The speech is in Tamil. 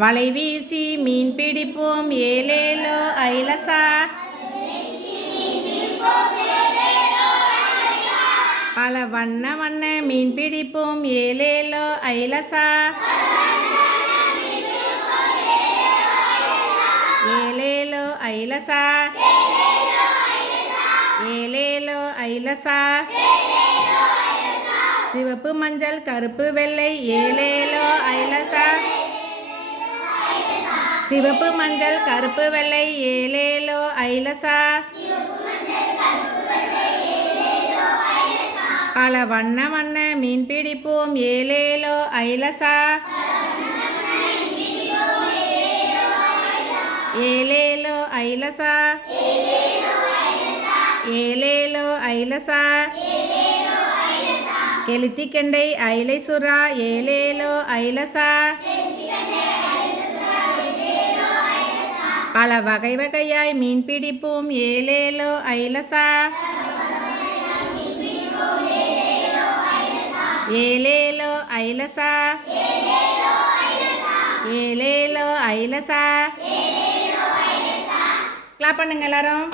வலை வீசி மீன் பிடிப்போம் ஏலேலோ ஐலசா. பல வண்ண வண்ண மீன் பிடிப்போம் ஏலேலோ ஐலசா. ஏலேலோ ஐலசா. ஏலேலோ ஐலசா. சிவப்பு மஞ்சள் கருப்பு வெள்ளை ஏலேலோ ஐலசா. சிவப்பு மஞ்சள் கருப்பு வெள்ளை ஏலேலோ ஐலசா. பல வண்ண வண்ண மீன் பிடிப்போம் ஏலேலோ ஐலசா. ஏலேலோ ஐலசா. ஏலேலோ ஐலசா. கெளுத்திக்கெண்டை ஐலை சுறா ஏலேலோ ஐலசா. பல வகை வகையாய் மீன் பிடிப்போம் ஏலேலோ ஐலசா. ஏலேலோ ஐலசா. ஏலேலோ ஐலசா. கிளாப் பண்ணுங்க எல்லாரும்.